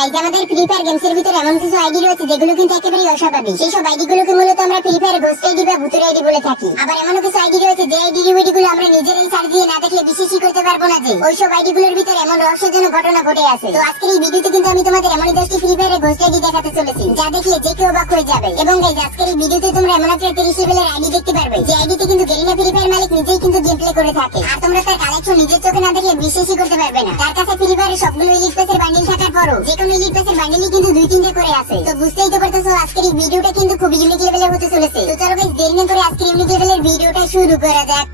Guys আমাদের free fire games এর ভিতরে এমন কিছু আইডি রয়েছে যেগুলো কিন্তু একেবারেই অস্বাভাবিক। সেই সব আইডি গুলোকে মূলত আমরা ফ্রি ফায়ার ঘোস্ট আইডি বা ভূতের আইডি বলে থাকি। আবার এমন কিছু আইডি রয়েছে যে আইডি গুলো আমরা নিজেরাই সার্চ দিয়ে না দেখলে বিশ্বাসই করতে পারবো না যে ওইসব আইডি গুলোর ভিতরে এমন রহস্যজনক ঘটনা ঘটে আছে। তো আজকের এই ভিডিওতে কিন্তু আমি তোমাদের এমন 10টি ফ্রি ফায়ারের ঘোস্ট আইডি দেখাতে চলেছি যা দেখলে যে কেউ অবাক হয়ে যাবে। এবং গাইজ আজকের এই ভিডিওতে তোমরা এমন একটা 30 লেভেলের আইডি দেখতে পারবে যে আইডিতে কিন্তু গেরিনা ফ্রি ফায়ার মালিক নিজেই কিন্তু গেম প্লে করে থাকে। আর তোমরা তার কালেকশন নিজের চোখে না দেখলে বিশ্বাসই করতে পারবে না। তার কাছে ফ্রি ফায়ারের সবগুলো এলিট পাসের বান্ডিল থাকার পরও যে কোনো এলিট পাসের বান্ডিলই কিন্তু 2-3টে করে আছে। তো বুঝতেই তো পারতেছো আজকের এই ভিডিওটা কিন্তু খুব ইউনিক লেভেলের হতে চলেছে। তো চলো গাইজ দেরি না করে আজকের ইউনিক লেভেলের ভিডিওটা শুরু করা যাক।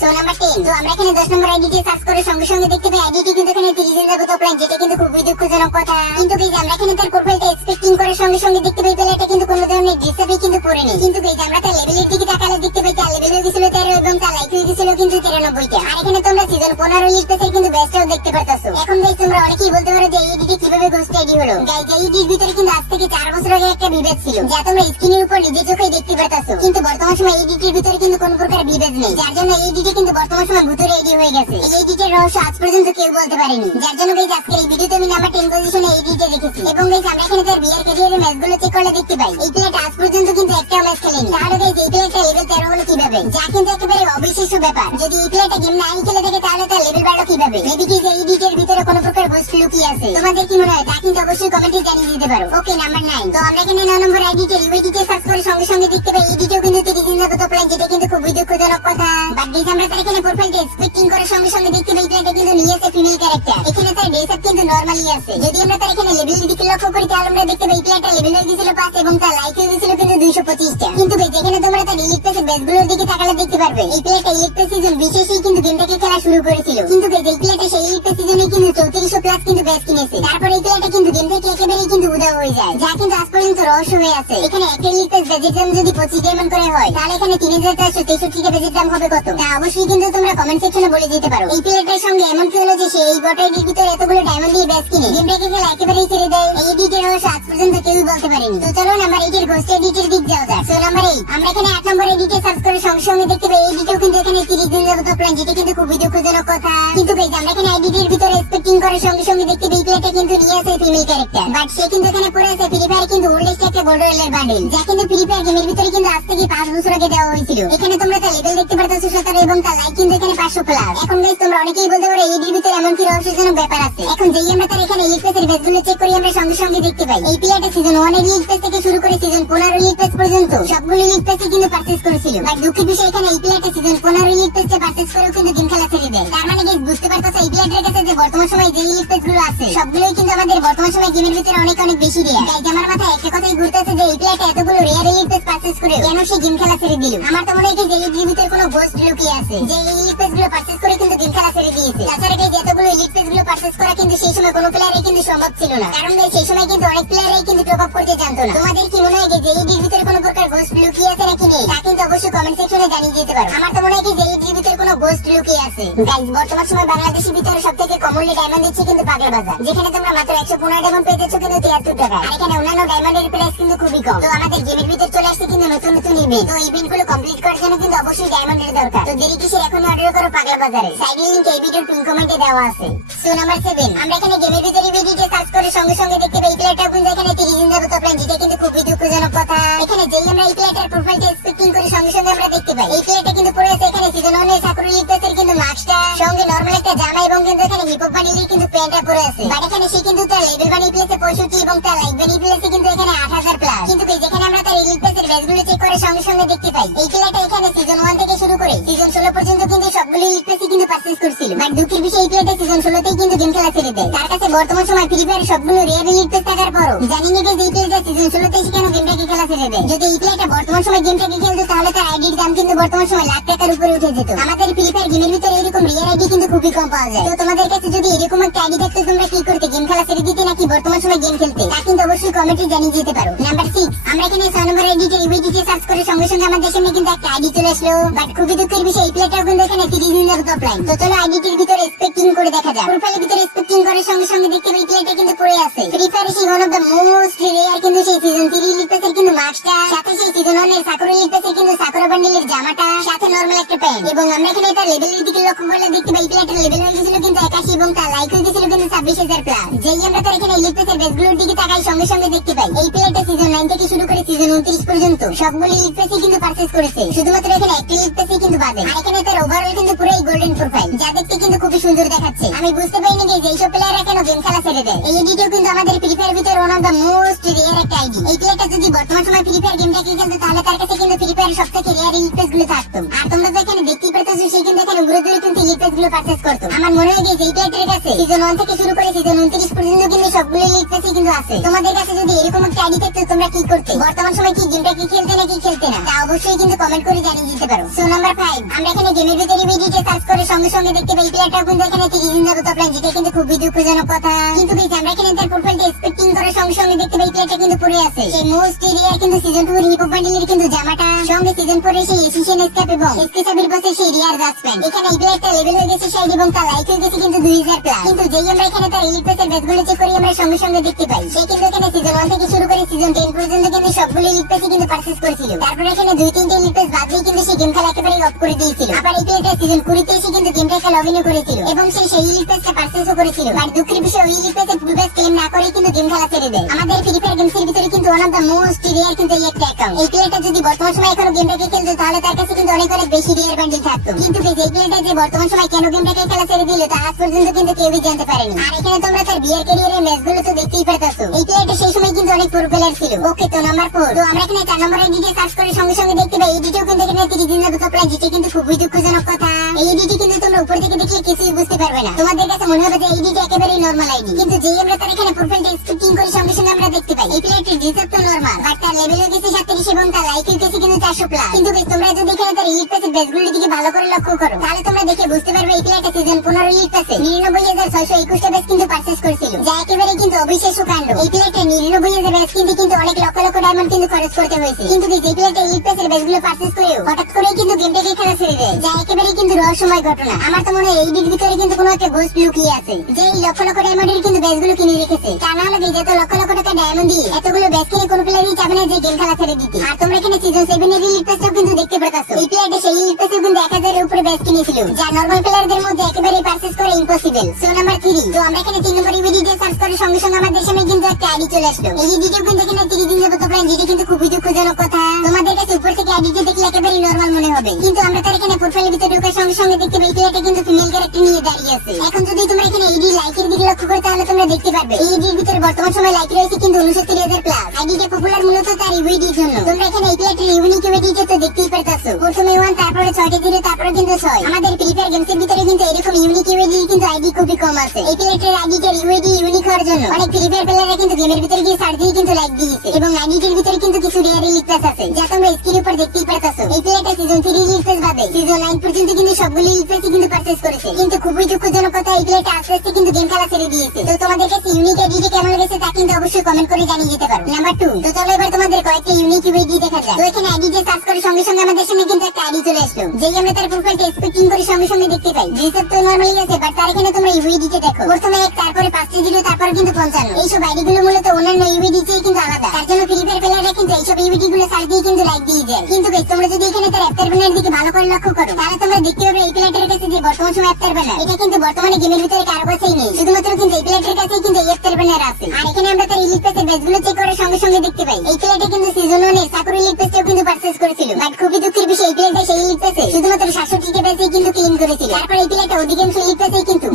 সো নাম্বার 10, তো আমরা এখানে 10 নম্বর আইডিতে সার্চ করে সঙ্গে সঙ্গে দেখতে পাই আইডিটি কিন্তু এখানে 30 দিন যাবত অফলাইন, যেটা কিন্তু খুবই দুঃখজনক কথা। কিন্তু গাইজ আমরা এখানে তার প্রোফাইলটা এক্সপেক্টিং করে সঙ্গে সঙ্গে দেখতে পাই প্লেয়ারটা কিন্তু কোনো ধরনের ডিস্টার্বই কিন্তু পড়েনি। কিন্তু গাইজ আমরা তার লেভেলের দিকে তাকালে দেখতে পাই তার লেভেল হয়ে গেছিল 13 এবং তার লাইফ হয়ে গেছিল কিন্তু 93টা। আর এখানে তোমরা সিজন 15 লিগ পেসের কিন্তু বেস্টটাও দেখতে পারতাছো। এখন গাইজ তোমরা অনেকেই বলতে পারো যে এই আইডিটি কিভাবে ঘোস্ট আইডি হলো। গাইজ এই আইডির ভিতরে কিন্তু আজ থেকে 4 বছর আগে একটা বিভেদ ছিল যা তোমরা স্ক্রিনের উপর নিজের চোখেই দেখতে পারতাছো। কিন্তু বর্তমান সময় এই আইডিটির ভিতরে কিন্তু কোনো প্রকার বিভেদ নেই, যার জন্য এই আইডিটি কিন্তু বর্তমান সময় ভূতের আইডি হয়ে গেছে। এই আইডিটার রহস্য আজ পর্যন্ত কেউ বলতে পারেনি, যার জন্য গাইজ আজকের এই ভিডিওতে আমি নাম্বার 10 পজিশনে এই আইডিটা রেখেছি। এবং গাইজ আমরা এখানে তার বিয়ার ক্যারিয়ারের ম্যাচগুলো চেক করলে দেখতে পাই এই প্লেয়ারটা আজ পর্যন্ত কিন্তু একটাও ম্যাচ খেলেনি। তাহলে গাইজ এই প্লেয়ারটা লেভেল 13 হলো কিভাবে, যা কিন্তু একেবারে অবিশ্বাস্য ব্যাপার। যদি এই প্লেয়ারটা গেম নাই খেলে থাকে তাহলে তার লেভেল বাড়লো কিভাবে? মেবি কি এই আইডিটার ভিতরে কোনো প্রকার ঘোস্ট লুকিয়ে আছে? তোমাদের কি মনে হয় তা কিন্তু অবশ্যই কমেন্টে জানিয়ে দিতে পারো। ওকে নাম্বার 9, তো আমরা এখানে 9 নম্বর আইডিতে ইউআইডিতে সার্চ করে সঙ্গে সঙ্গে দেখতে পাই আইডিটাও কিন্তু 30 দিন যাবত অফলাইন, যেটা কিন্তু খুবই দুঃখজনক কথা। বাট গাইজ আমরা তার এখানে প্রোফাইলটা এক্সপেক্টিং করে সঙ্গে সঙ্গে দেখতে পাই প্লেয়ারটা কিন্তু নিয়ে আছে ফিমেল ক্যারেক্টার। এখানে তার ড্রেস আপ কিন্তু নরমালি আছে। যদি আমরা তার এখানে লেভেলের দিকে লক্ষ্য করি তাহলে আমরা দেখতে পাই প্লেয়ারটা লেভেল হয়ে গেছিল 5 এবং তার লাইফ হয়ে গেছিল কিন্তু 225টা। কিন্তু গাইজ এখানে তোমরা তার ইলিট পেসের বেসগুলোর দিকে তাকালে দেখতে পারবে এই প্লেয়ারটা ইলিট পেস সিজন 20 কিন্তু গেমটাকে খেলা শুরু করেছিল। কিন্তু গাইজ এই প্লেয়ারটা সেই ইলিট পেস সিজনে কিন্তু 3400 প্লাস কিন্তু বেস কিনেছে। তারপর এই প্লেয়ারটা কিন্তু গেম থেকে একেবারেই কিন্তু উধাও হয়ে যায়, যা কিন্তু আজ পর্যন্ত রহস্য হয়ে আছে। এখানে একটা ইলিট পেস বেজের দাম যদি 25 ডায়মন্ড করে হয় তাহলে এখানে 3463 টা বেজের দাম হবে কত? তা অবশ্যই কিন্তু তোমরা কমেন্ট সেকশনে বলে দিতে পারো। এই প্লেয়ারটার সঙ্গে এমন কি হলো যে সে এই বট আইডির ভিতরে এতগুলো ডায়মন্ড দিয়ে বেস কিনে গেমটাকে খেলা একেবারেই ছেড়ে দেয়? এই এডিটের রহস্য আজ পর্যন্ত কেউই বলতে পারেনি। তো চলো নাম্বার 8 এর ঘোস্ট এডিটের দিক যাওয়া যাক। সো নাম্বার 8, আমরা এখানে 8 নম্বর এডিটে সার্চ করে সঙ্গে সঙ্গে দেখতে পাই এডিটও কিন্তু এখানে 30 দিন যাবত অফলাইন, যেটা কিন্তু খুবই দুঃখজনক কথা। কিন্তু গাইজ আমরা এখানে এডিটের ভিতরে এক্সপেক্টিং করে সঙ্গে সঙ্গে দেখতে পাই প্লেয়ারটা কিন্তু নিয়ে আছে ফিমেল ক্যারেক্টার। বাট সে কিন্তু এখানে পড়ে আছে ফ্রি ফায়ার কিন্তু ওল্ডেস্ট একটা গোল্ড রয়েলের বান্ডেল, যা কিন্তু ফ্রি ফায়ার গেমের ভিতরে কিন্তু আজ থেকে 5 বছর আগে দেওয়া হয়েছিল। এখানে তোমরা তার লেভেল দেখতে পারতেছো 17 এবং তার লাইক কিন্তু এখানে 500 প্লাস। এখন গাইজ তোমরা অনেকেই বলতে পারো এডির ভিতরে এমন কি রহস্যজনক ব্যাপার আছে। এখন যেই আমরা তার এখানে এলিট পেসের বেসগুলো চেক করি আমরা সঙ্গে সঙ্গে দেখতে পাই এই প্লেয়ারটা সিজন 1 এর এলিট পেস থেকে শুরু করে সিজন 15 এলিট পেস পর্যন্ত সবগুলো এলিট পেসই কিন্তু পারচেজ করেছিল। বাট দুঃখের বিষয় এখানে এই প্লেয়ারটা সিজন 15 এলিট পেসে পারচেজ করেও কিন্তু গেম খেলা ছেড়ে দেয়। তার মানে গাইজ বুঝতে পারতেছো এই প্লেয়ারের কাছে যে বর্তমান সময়ে যে এলিট পেসগুলো আছে সবগুলোই কিন্তু আমাদের বর্তমান সময়ে গেমের ভিতরে অনেক অনেক বেশি রেয়ার। গাইজ আমার মাথায় একটা কথাই ঘুরতেছে যে এই প্লেয়ারটা এতগুলো রেয়ার এলিট পেস পারচেজ করে কেন সে গেম খেলা ছেড়ে দিল? আমার তো মনে হয় যে এলিটের ভিতরে কোনো ঘোস্ট লুকিয়ে আছে যে এই এলিট পেসগুলো পারচেজ করে কিন্তু গেম খেলা ছেড়ে দিয়েছে। তাছাড়া গাইজ এতগুলো এলিট পেসগুলো পারচেজ করা কিন্তু সেই সময় কোনো প্লেয়ারই কিন্তু সম্ভব ছিল না, কারণ গাইজ সেই সময় কিন্তু অনেক প্লেয়ারই কিন্তু টপ আপ করতে জানতো না। তোমাদের কি মনে হয় যে এলিটের ভিতরে কোনো প্রকার ঘোস্ট লুকিয়ে আছে নাকি নেই তা কিন্তু অবশ্যই কমেন্ট সেকশনে জানিয়ে দিতে পারো। আমার তো মনে হয় যে এলিটের ভিতরে কোনো ঘোস্ট লুকিয়ে আছে। গাইজ বর্তমান সময় বাংলাদেশের ভিতরে সবথেকে কমনলি ডায়মন্ড দিচ্ছে কিন্তু পাগলা বাজার, যেখানে তোমরা মাত্র 115 ডায়মন্ড পেয়ে যাচ্ছ কিন্তু 73 টাকা। আর এখানে অন্যান্য ডায়মন্ডের প্রাইস কিন্তু খুবই কম। তো আমাদের গেমের ভিতরে চলে আসছে কিন্তু নতুন নতুন ইভেন্ট। তো ইভেন্ট গুলো কমপ্লিট করার জন্য কিন্তু অবশ্যই ডায়মন্ডের দরকার। তো দেরি কিসের, এখনই অর্ডার করো পাগলা বাজারে। সাইড লিংক এই ভিডিওর পিন কমেন্টে দেওয়া আছে। সো নাম্বার 7, আমরা এখানে গেমের ভিতরে ভিডিওতে সার্চ করে সঙ্গে সঙ্গে দেখতে পাই এই প্লেয়ারটা কিন্তু এখানে 30 দিন যাবত অফলাইন, যেটা কিন্তু খুবই দুঃখজনক কথা। এখানে যেই আমরা এই প্লেয়ারটার প্রোফাইলটা এক্সপেক্টিং করে সঙ্গে সঙ্গে আমরা দেখতে পাই এই প্লেয়ারটা কিন্তু পড়ে আছে এখানে সিজন 1 এর সাকুরা লিগ পেসের কিন্তু মাস্কটা সঙ্গে নরমাল একটা জামা এবং কিন্তু এখানে হিপ হপ বানিয়ে কিন্তু প্যান্টটা পরে আছে। বাট এখানে সে কিন্তু তার লেভেল বানিয়ে প্লেসে 65 এবং তার লাইক বানিয়ে প্লেসে কিন্তু এখানে 8000 প্লাস। কিন্তু যেখানে আমরা তার এলিট পেসের বেসগুলো চেক করে সঙ্গে সঙ্গে দেখতে পাই এই প্লেয়ারটা এখানে সিজন 1 থেকে শুরু করে সিজন 16 পর্যন্ত কিন্তু সবগুলো এলিট পেসই কিন্তু পারচেজ করছিল। বাট দুঃখের বিষয় এই প্লেয়ারটা সিজন 16 তেই কিন্তু গেম খেলা ছেড়ে দেয়। তার কাছে বর্তমান সময় ফ্রি ফায়ার সবগুলো রেয়ার এলিট পেস থাকার পরও জানি না যে এই প্লেয়ারটা সিজন 16 তেই কেন গেমটাকে খেলা ছেড়ে দেয়। যদি এই প্লেয়ারটা বর্তমান সময় গেমটাকে খেলতো তাহলে তার আইডির দাম কিন্তু বর্তমান সময় লাখ টাকার উপরে উঠে যেত। আমাদের ফ্রি ফায়ার গেমের ভিতরে এরকম রেয়ার আইডি কিন্তু খুবই কম পাওয়া যায়। তো তোমাদের কাছে যদি এরকম একটা আইডি থাকতো তোমরা কি করতে? গেম খেলা ছেড়ে দিতে নাকি বর্তমান সময় গেম খেলতে? তা কিন্তু অবশ্যই কমেন্টে জানিয়ে দিতে পারো। নাম্বার 6, আমরা এখানে 6 নম্বর আইডিতে ইউআইডিতে সার্চ করে সঙ্গে সঙ্গে আমাদের সামনে কিন্তু একটা আইডি চলে আসলো। বাট খুবই দুঃখের বিষয় এই প্লেয়ারটাও কিন্তু এখানে 30 দিন যাবত অফলাইন। তো চলো আইডিটির ভিতরে এক্সপেক্টিং করে দেখা যাক। প্রোফাইলের ভিতরে এক্সপেক্টিং করে সঙ্গে সঙ্গে দেখতে পাই প্লেয়ারটা কিন্তু পড়ে আছে ফ্রি ফায়ার সেই one of the most rare কিন্তু সেই সিজন 3 লিগ পেসের কিন্তু মাস্কটা, সাথে সেই সিজন 1 এর সাকুরা লিগ পেসের কিন্তু সাকুরা বান্ডেলের জামাটা, সাথে নরমাল একটা প্যান্ট। এবং আমরা এখানে এটা লেভেলের দিকে লক্ষ্য করলে দেখতে পাই প্লেয়ারটার লেভেল হয়ে গেছিল কিন্তু 81 এবং তার লাইক হয়ে গেছিল কিন্তু 26000 প্লাস। যেই আমরা তার এখানে এলিট প্যাসের বেসগুলোর দিকে তাকাই সঙ্গে সঙ্গে দেখতে পাই এই প্লেয়ারটা সিজন 9 থেকে শুরু করে সিজন 29 পর্যন্ত সবগুলো এলিট প্যাসই কিন্তু পারচেজ করেছে, শুধুমাত্র এখানে একটা এলিট প্যাসই কিন্তু বাদে। আর এখানে তার ওভারঅল কিন্তু পুরোই গোল্ডেন প্রোফাইল, যা দেখতে কিন্তু খুবই সুন্দর দেখাচ্ছে। আমি বুঝতে পারিনি যে এইসব প্লেয়াররা কেন গেম খেলা ছেড়ে দেয়। এই এডিটিও কিন্তু আমাদের ফ্রি ফায়ার ভিতরে ওয়ান অফ দ্য মোস্ট রিয়ার একটা আইডি। এই প্লেয়ারটা যদি বর্তমান সময় ফ্রি ফায়ার গেমটাকে খেলতো তাহলে তার কাছে কিন্তু ফ্রি ফায়ারের সবথেকে রিয়ার এলিট প্যাস গুলো থাকতো। আর তোমরা তো এখানে দেখতেই পারতেছো সে কিন্তু এখানে ঘুরে ঘুরে কিন্তু এলিট প্যাস গুলো পারচেজ করতো। আমার মনে হয় যে এই প্লেয়ারটার কাছে সিজন 1 থেকে শুরু করে সিজন 29 পর্যন্ত কিন্তু সবগুলো এলিট প্যাসই কিন্তু আছে। তোমাদের কাছে যদি এরকম একটা আইডি থাকতো তোমরা কি করতে? বর্তমান সময় কি গেমটাকে খেলতে নাকি খেলতে না তা অবশ্যই কিন্তু কমেন্ট করে জানিয়ে দিতে পারো। সো নাম্বার 5, আমরা এখানে গেমের ভিতরে ভিডিওতে সার্চ করে সঙ্গে সঙ্গে দেখতে পাই প্লেয়ারটাও কিন্তু এখানে 30 দিন যাবত অফলাইন, যেটা কিন্তু খুবই দুঃখজনক কথা। কিন্তু গাইস আমরা এখানে তার প্রোফাইলটা এক্সপেক্টিং করার সঙ্গে সঙ্গে দেখতে পাই প্লেয়ারটা কিন্তু পড়ে আছে সেই মোস্ট রিয়ার কিন্তু সিজন 2 হিপ হপ বান্ডেলের কিন্তু জামাটা, সঙ্গে সিজন 4 এর সেই এসিশন স্ক্যাপ এবং এসকেসাবির বসে সেই রিয়ার জাজমেন্ট। এখানে এই প্লেয়ারটা লেভেল হয়ে গেছে 60 এবং তার লাইক হয়ে গেছে কিন্তু 2000 প্লাস। কিন্তু যেই আমরা এখানে তার এলিট প্যাসের বেসগুলো চেক করি আমরা সঙ্গে সঙ্গে দেখতে পাই সে কিন্তু এখানে সিজন 1 থেকে শুরু করে সিজন 10 পর্যন্ত কিন্তু সবগুলো এলিট প্যাসই কিন্তু পারচেজ করেছিল। তারপর এখানে 2-3টা এলিট প্যাস বাদ দিয়ে কিন্তু সে গেম খেলা একেবারে অফ করে দিয়েছিল। আবার এই প্লেয়ারটা সিজন 20 তে এসে কিন্তু গেমটাকে লগ ইন করেছিল এবং সে সেই এলিট প্যাসটা পারচেজও করেছিল। আর দুঃখের বিষয় ওই এলিট প্যাসের ফুল ব্যাস ক্লেম না করে কিন্তু গেম খেলা ছেড়ে দেয়। আমাদের ফ্রি ফায়ার গেমসের ভিতরে কিন্তু ওয়ান অফ দ্য মোস্ট রিয়ার কিন্তু এই একটা অ্যাকাউন্ট। এই প্লেয়ারটা যদি বর্তমান সময় এখনো গেমটাকে খেলতো তাহলে তার কাছে কিন্তু অনেক অনেক বেশি রিয়ার বান্ডেল থাকতো। কিন্তু এই প্লেয়ারটা যে বর্তমান সময় কেন গেমটাকে খেলা ছেড়ে দিল তা আজ পর্যন্ত কিন্তু কেউই জানতে পারেনি। আর এখানে তোমরা তার বিয়ার ক্যারিয়ারের ম্যাচগুলো তো দেখতেই পারতাছো। এই প্লেয়ারটা সেই সময় কিন্তু অনেক পুরো প্লেয়ার ছিল। ওকে, তো নাম্বার 4, তো আমরা এখানে 4 নম্বর আইডিতে সার্চ করে সঙ্গে সঙ্গে দেখতে পাই এডিটিও কিন্তু এখানে 30 দিন যাবত অফলাইন, যেটা কিন্তু খুবই দুঃখজনক কথা। এই এডিটি কিন্তু তোমরা উপর থেকে দেখলে কিছুই বুঝতে পারবে না, তোমাদের কাছে মনে হবে যে এই এডিটি একেবারেই নরমাল আইডি। কিন্তু যেই আমরা তার এখানে প্রোফাইলটা এক্সপেক্টিং করি সঙ্গে সঙ্গে আমরা দেখতে পাই এই প্লেয়ারটির ডিসেপ্ট তো নরমাল, বাট তার লেভেল হয়ে গেছে 37 এবং তার লাইক হয়ে গেছে কিন্তু 400 প্লাস। কিন্তু তোমরা যদি এখানে তার এলিট প্যাসের বেসগুলোর দিকে ভালো করে লক্ষ্য করো তাহলে তোমরা দেখে বুঝতে পারবে এই প্লেয়ারটা সিজন 15 এলিট প্যাসে 99,621টা বেস কিন্তু পারচেজ করেছিল, যা একেবারে কিন্তু অবিশ্বাস্য কাণ্ড। এই প্লেয়ারটা 99,000 বেস কিন্তু অনেক লক্ষ লক্ষ ডায়মন্ড কিন্তু খরচ করতে হয়েছে। কিন্তু এই প্লেয়ারটা এলিট প্যাসের বেসগুলো পারচেজ করেও হঠাৎ করেই কিন্তু গেমটাকে খেলা ছেড়ে দেয়, যা একেবারে কিন্তু রহস্যময় ঘটনা। আমার তো মনে হয় এই দিক ভিতরে কিন্তু কোনো একটা গোস্ট লুকিয়ে আছে যে এই লক্ষ লক্ষ ডায়মন্ডের কিন্তু বেসগুলো কিনে রেখেছে। তা না হলে যত লক্ষ লক্ষ টাকা ডায়মন্ড দিয়ে এতগুলো বেস কিনে কোনো প্লেয়ারই চাবে না যে গেম খেলা ছেড়ে দিতে। আর তোমরা এখানে সিজন 7 এর এলিট প্যাসটাও কিন্তু দেখতে পারতাছো এই প্লেয়ারটা সেই এলিট প্যাসে কিন্তু 1000 এর উপরে বেস কিনেছিল, যা নরমাল প্লেয়ারদের মধ্যে একেবারে পারচেজ করা ইম্পসিবল। সো নাম্বার 3, তো আমরা এখানে 3 নম্বর ইউডি দিয়ে সার্চ করে সঙ্গে সঙ্গে আমাদের সামনে কিন্তু একটা আইডি চলে আসলো। এই এডিটিও কিন্তু এখানে 30 দিন যাবত অফলাইন, যেটা কিন্তু খুবই দুঃখজনক কথা। তোমাদের কাছে উপর থেকে আইডিটা দেখলে একেবারে নরমাল মনে হবে, কিন্তু আমরা তার এখানে প্রোফাইলের ভিতরে ঢোকার সঙ্গে সঙ্গে দেখতে পাই প্লেয়ারটা কিন্তু ফিমেল ক্যারেক্টার নিয়ে দাঁড়িয়ে আছে। এখন যদি তোমরা এখানে এইডি লাইকের দিকে লক্ষ্য করো তাহলে তোমরা দেখতে পারবে এই এডির ভিতরে বর্তমান সময় লাইক রয়েছে কিন্তু 69,000 প্লাস। আইডিটা পপুলার মূলত তার ইউআইডির জন্য। তোমরা এখানে এই প্লেয়ারটার ইউনিক ইউআইডিটা তো দেখতেই পারতাছো, প্রথমে 1 তারপরে 6টা 0 তারপরে কিন্তু 6। আমাদের ফ্রি ফায়ার গেমসের ভিতরে কিন্তু এরকম ইউনিক ইউআইডি কিন্তু আইডি খুবই কম আছে। এই প্লেয়ারটার আইডিটার ইউআইডি ইউনিক হওয়ার জন্য অনেক ফ্রি ফায়ার প্লেয়াররা কিন্তু গেমের ভিতরে গিয়ে সার্চ দিয়ে কিন্তু লাইক দিয়েছে এবং আইডিটার ভিতরে কিন্তু কিছু রিয়ার এলিট প্যাস আছে, যা তোমরা স্ক্রিনের উপর দেখতেই পারতাছো। এই প্লেয়ারটা সিজন 3 এলিট প্যাস বাদে সিজন 9 পর্যন্ত কিন্তু সবগুলো এলিট প্যাসই কিন্তু পারচেজ করেছে। কিন্তু খুবই দুঃখজনক কথা এই প্লেয়ারটা আস্তে আস্তে কিন্তু গেম খেলা ছেড়ে দিয়েছে। তো তোমাদের কাছে ইউনিক আইডিটা কেমন লেগেছে তা কিন্তু অবশ্যই কমেন্ট করে জানিয়ে দিতে পারো। নাম্বার 2, তো চলো এবার তোমাদের কয়েকটা ইউনিক ইউআইডি দেখা যাক। তো এখানে আইডিটা সার্চ করে সঙ্গে সঙ্গে আমাদের সামনে কিন্তু একটা আইডি চলে আসলো, যেই আমরা তার প্রোফাইলটা এক্সপেক্টিং করে সঙ্গে সঙ্গে দেখতে পাই রিসেপ্ট তো নরমালি আছে, বাট তার এখানে তোমরা ইউআইডিটা দেখো প্রথমে 1 তারপরে 5টা 0 তারপরে কিন্তু 55। এইসব আইডিগুলো মূলত অন্যান্য ইউআইডি চেয়ে কিন্তু আলাদা, তার জন্য ফ্রি ফায়ার প্লেয়াররা কিন্তু এইসব ইউআইডি গুলো সার্চ দিয়ে কিন্তু লাইক দিয়ে দেয়। কিন্তু গাইস তোমরা যদি এখানে তার অ্যাপটার ব্যানার দিকে ভালো করে লক্ষ্য করো তাহলে তোমরা দেখতে পাবে এই প্লেয়ারটার কাছে যে বর্তমান সময় অ্যাপটার ব্যানার এটা কিন্তু বর্তমানে গেমের ভিতরে কারো কাছেই নেই, শুধুমাত্র কিন্তু এই প্লেয়ারটার কাছেই কিন্তু এই অ্যাপটার ব্যানার আছে। আর এখানে আমরা তার এলিট প্যাসের বেসগুলো চেক করার সঙ্গে সঙ্গে দেখতে পাই এই প্লেয়ারটা কিন্তু সিজন 1 এর সাকুরা এলিট প্যাসটাও কিন্তু পারচেজ করেছিল, বাট খুবই দুঃখের বিষয় এই প্লেয়ারটা সেই এলিট প্যাসে শুধুমাত্র 760টা বেসই কিন্তু ক্লেম করেছিল। তারপর এই প্লেয়ারটা অধিকাংশ এলিট প্যাসেই কিন্তু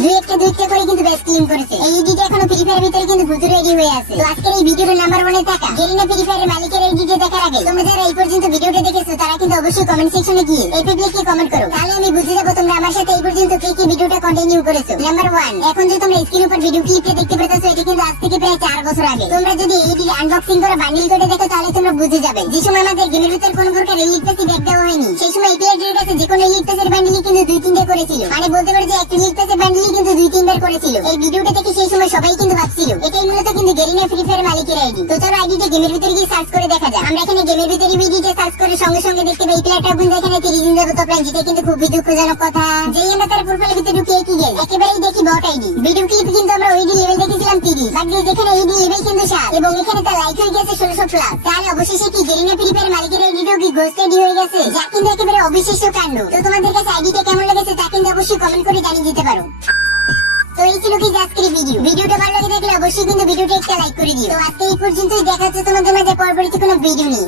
দুইটা করে কিন্তু বেস ক্লেম করেছে। এই এডিটা এখনো ফ্রি ফায়ারের ভিতরে কিন্তু প্রচুর রেডি হয়ে আছে। তো আজকের এই ভিডিওর নাম্বার 1 এ থাকা গেরিনা ফ্রি ফায়ারের মালিকের এই ভিডিও দেখার আগে তোমরা যারা এই পর্যন্ত ভিডিওটা দেখেছো তারা কিন্তু অবশ্যই কমেন্ট সেকশনে গিয়ে এই লিখে কমেন্ট করো, তাহলে আমি বুঝে যাব তোমরা আমার সাথে এই পর্যন্ত কে কে ভিডিওটা কন্টিনিউ করেছো। নাম্বার 1, এখন যে তোমরা স্ক্রিনের উপর ভিডিও ক্লিপটা দেখতে পাচ্ছো এটা কিন্তু আজ থেকে প্রায় 4 বছর আগে। তোমরা যদি এই আনবক্সিং করা বান্ডিল করে দেখো তাহলে তোমরা বুঝে যাবে যে সময় আমাদের গেমের ভিতর কোনো প্রকার এলিট প্যাসই ব্যাক দেওয়া হয়নি সেই সময় এই প্লেয়ারদের কাছে যে কোনো এলিট প্যাসের বান্ডিলই কিন্তু 2-3টা করেছিল, মানে বলতে পারো যে একটা এলিট প্যাসের বান্ডিলই কিন্তু 2-3 বার করেছিল। এই ভিডিওটা থেকে সেই সময় সবাই কিন্তু ভাবছিল এটাই মূলত কিন্তু গেরিনা ফ্রি ফায়ার মালিকের আইডি। তো চলো আইডিটা গেমের ভিতরে গিয়ে সার্চ করে দেখা যাক। আমরা এখানে গেমের ভিতরে ভিডিওটা সার্চ করে সঙ্গে সঙ্গে দেখতে পাই এই প্লেয়ারটা কিন্তু এখানে 30 দিন যাবত অফলাইন, যেটা কিন্তু খুবই দুঃখজনক কথা। যেই আমরা তার প্রোফাইলের ভিতরে ঢুকে কি গেল একেবারেই দেখি বট আইডি। ভিডিও ক্লিপ কিন্তু আমরা ওইডি লেভেল দেখেছিলাম 30, বাট যেখানে এইডি লেভেল কিন্তু 7 এবং এখানে তার লাইক হয়ে গেছে 1600 প্লাস। তাহলে অবশেষে কি গেরিনা ফ্রি ফায়ার মালিকের আইডিটাও কি ঘোস্ট আইডি হয়ে গেছে, যা কিন্তু একেবারে অবিশ্বাস্য কাণ্ড। তো তোমাদের কাছে আইডিটা কেমন লেগেছে তা কিন্তু অবশ্যই কমেন্ট করে জানিয়ে দিতে পারো। তো তো এই ছিল কি আজকের ভিডিওটা ভালো লাগে থাকলে অবশ্যই কিন্তু ভিডিওটা একটা লাইক করে দিও। তো আজকে এই পর্যন্তই, দেখা হচ্ছে তোমাদের মাঝে পরবর্তী কোনো ভিডিও নিয়ে।